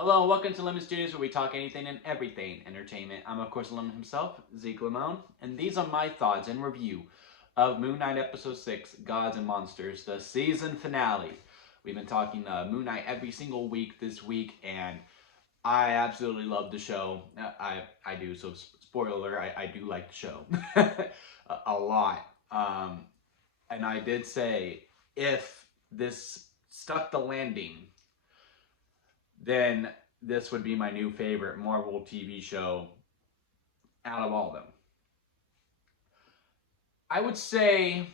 Hello and welcome to Lemon Studios, where we talk anything and everything entertainment. I'm of course Lemon himself, Zeke Lemon, and these are my thoughts and review of Moon Knight Episode 6, Gods and Monsters, the season finale. We've been talking Moon Knight every single week this week, and I absolutely love the show. I do, so spoiler, I do like the show a lot. And I did say if this stuck the landing, then this would be my new favorite Marvel TV show out of all of them. I would say,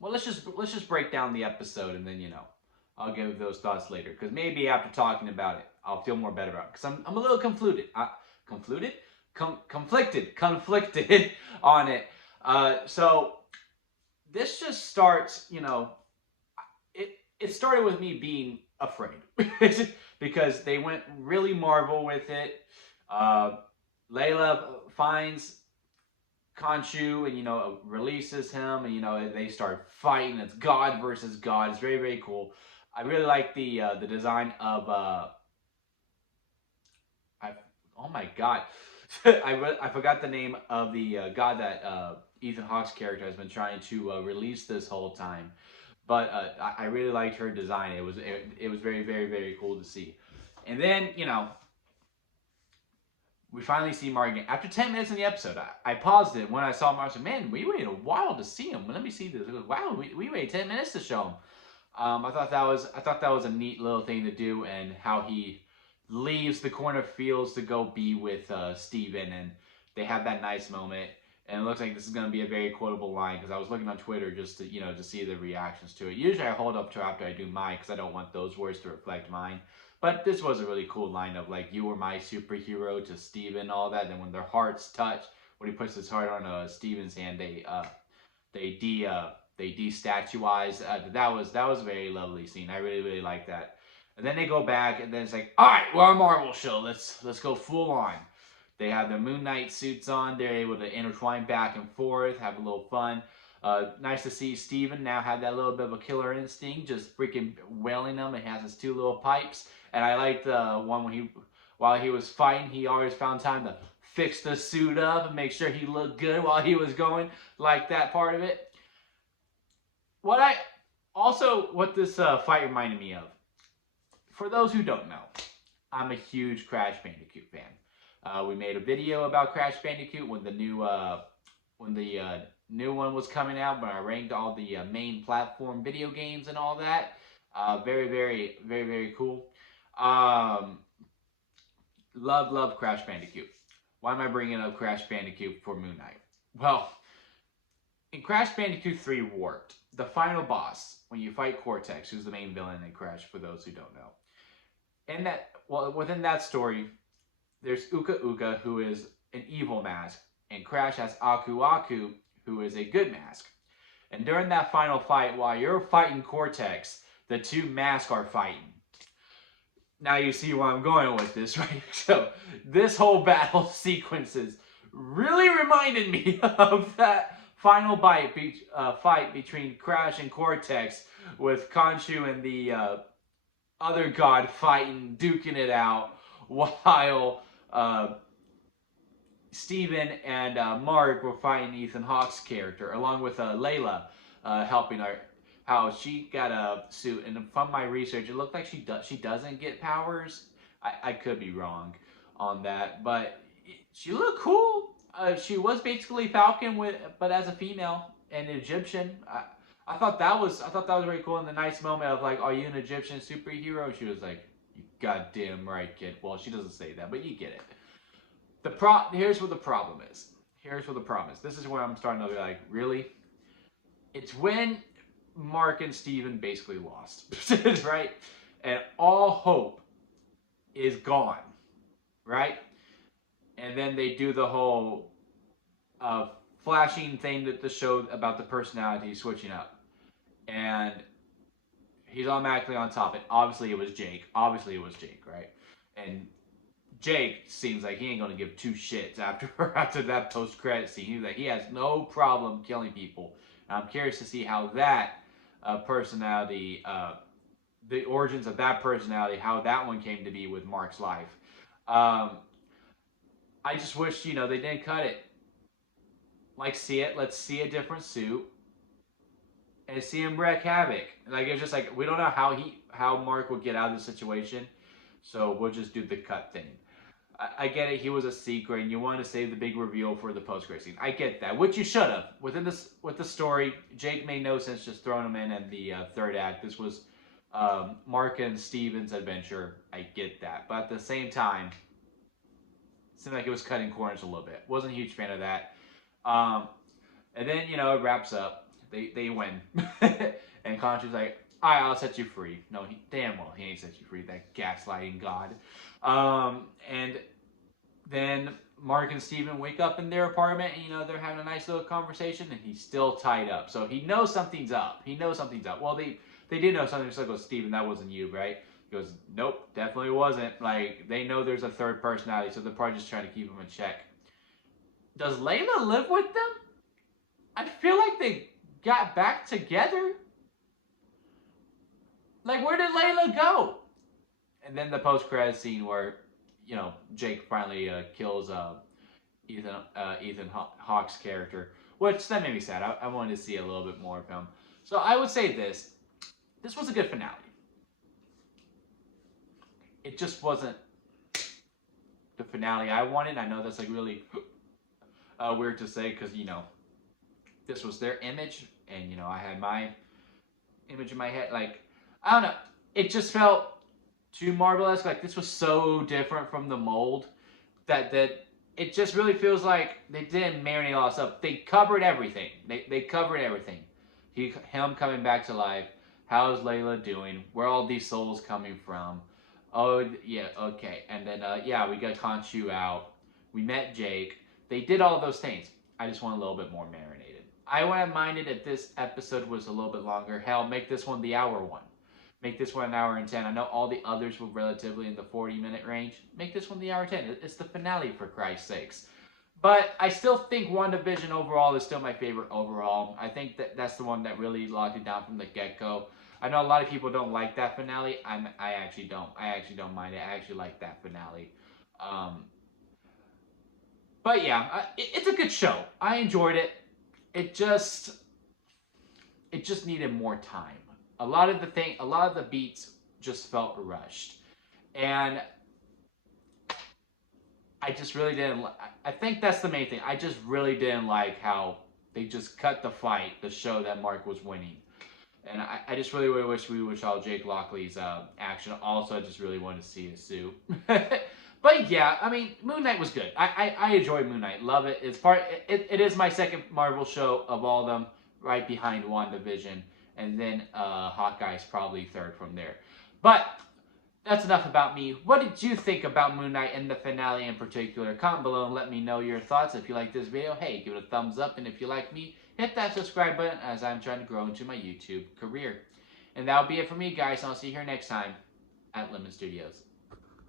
well, let's just break down the episode, and then I'll give those thoughts later. Because maybe after talking about it, I'll feel more better about it. Because I'm a little conflicted, conflicted on it. So this just starts, it started with me being afraid because they went really Marvel with it. Layla finds Khonshu and releases him, and they start fighting. It's God versus God. It's very, very cool. I really like the design of oh my god, I forgot the name of the god that Ethan Hawke's character has been trying to release this whole time. But I really liked her design. It was very, very, very cool to see. And then we finally see Mark again. After 10 minutes in the episode, I paused it when I saw Mark. I said, man, we waited a while to see him. Let me see this. I goes, wow, we waited 10 minutes to show him. I thought that was a neat little thing to do, and how he leaves the cornfields to go be with Steven, and they have that nice moment. And it looks like this is going to be a very quotable line, because I was looking on Twitter just to to see the reactions to it. Usually I hold up to after I do mine, because I don't want those words to reflect mine. But this was a really cool line of like, you were my superhero to Steven, all that. And when their hearts touch, when he puts his heart on Steven's hand, they destatuize. That was a very lovely scene. I really, really like that. And then they go back, and then it's like, all right, we're a Marvel show. Let's go full on. They have their Moon Knight suits on. They're able to intertwine back and forth, have a little fun. Nice to see Steven now have that little bit of a killer instinct, just freaking wailing them. It has his two little pipes. And I liked the one when while he was fighting, he always found time to fix the suit up and make sure he looked good while he was going. Like that part of it. What this fight reminded me of, for those who don't know, I'm a huge Crash Bandicoot fan. We made a video about Crash Bandicoot when the new one was coming out, when I ranked all the main platform video games and all that. Very, very, very, very cool. Love Crash Bandicoot. Why am I bringing up Crash Bandicoot for Moon Knight? Well, in Crash Bandicoot 3 Warped, the final boss, when you fight Cortex, who's the main villain in Crash, for those who don't know. Within that story, there's Uka Uka, who is an evil mask, and Crash has Aku Aku, who is a good mask. And during that final fight, while you're fighting Cortex, the two masks are fighting. Now you see where I'm going with this, right? So this whole battle sequences really reminded me of that final fight between Crash and Cortex, with Khonshu and the other god fighting, duking it out, while Steven and Mark were fighting Ethan Hawke's character, along with Layla helping her. How she got a suit, and from my research, it looked like she doesn't get powers. I could be wrong on that, but she looked cool. She was basically Falcon but as a female and Egyptian. I thought that was very cool, and the nice moment of like, are you an Egyptian superhero? She was like, you goddamn right, kid. Well, she doesn't say that, but you get it. Here's what the problem is. This is where I'm starting to be like, really? It's when Mark and Steven basically lost, right? And all hope is gone, right? And then they do the whole flashing thing that the show about the personality switching up. And he's automatically on top. And obviously it was Jake, right? And Jake seems like he ain't gonna give two shits after that post-credit scene. He's like, he has no problem killing people. And I'm curious to see how that personality the origins of that personality, how that one came to be with Mark's life. Um, I just wish, you know, they didn't cut it. Like, let's see a different suit and see him wreak havoc. Like, it's just like, we don't know how Mark would get out of the situation, so we'll just do the cut thing. I get it. He was a secret, and you want to save the big reveal for the post-credit scene. I get that, which you should have. With the story, Jake made no sense just throwing him in the third act. This was Mark and Steven's adventure. I get that, but at the same time, it seemed like it was cutting corners a little bit. Wasn't a huge fan of that. And then, you know, it wraps up. They win, and Khonshu's like, "All right, I'll set you free." No, damn well he ain't set you free. That gaslighting god. And then Mark and Steven wake up in their apartment, and, you know, they're having a nice little conversation, and he's still tied up. So he knows something's up. Well, they did know something. So goes, "Steven, that wasn't you, right?" He goes, "Nope, definitely wasn't." Like, they know there's a third personality, so they're probably just trying to keep him in check. Does Layla live with them? I feel like they got back together. Like, where did Layla go? And then the post-credit scene where, you know, Jake finally kills Ethan Hawke's character, which that made me sad. I wanted to see a little bit more of him. So I would say this was a good finale. It just wasn't the finale I wanted. I know that's like really weird to say because, you know, this was their image, and, you know, I had my image in my head. Like, I don't know. It just felt too Marvel-esque. Like, this was so different from the mold that it just really feels like they didn't marinate all this up. They covered everything. They covered everything. Him coming back to life. How's Layla doing? Where are all these souls coming from? Oh, yeah, okay. And then, yeah, we got Khonshu out. We met Jake. They did all those things. I just want a little bit more marinated. I wouldn't have minded if this episode was a little bit longer. Hell, make this one the hour one. Make this one an hour and 10. I know all the others were relatively in the 40-minute range. Make this one the hour 10. It's the finale, for Christ's sakes. But I still think WandaVision overall is still my favorite overall. I think that's the one that really locked it down from the get-go. I know a lot of people don't like that finale. I actually don't. I actually don't mind it. I actually like that finale. But yeah, it's a good show. I enjoyed it. It just needed more time. A lot of the beats just felt rushed, and I just really didn't. I think that's the main thing. I just really didn't like how they just cut the fight to show that Mark was winning, and I just really wish we saw Jake Lockley's action. Also, I just really wanted to see his suit. But yeah, I mean, MoonKnight was good. I enjoyed MoonKnight. Love it. It is my second Marvel show of all of them, right behind WandaVision. And then Hawkeye's probably third from there. But that's enough about me. What did you think about Moon Knight and the finale in particular? Comment below and let me know your thoughts. If you like this video, hey, give it a thumbs up. And if you like me, hit that subscribe button as I'm trying to grow into my YouTube career. And that'll be it for me, guys. I'll see you here next time at Lemon Studios.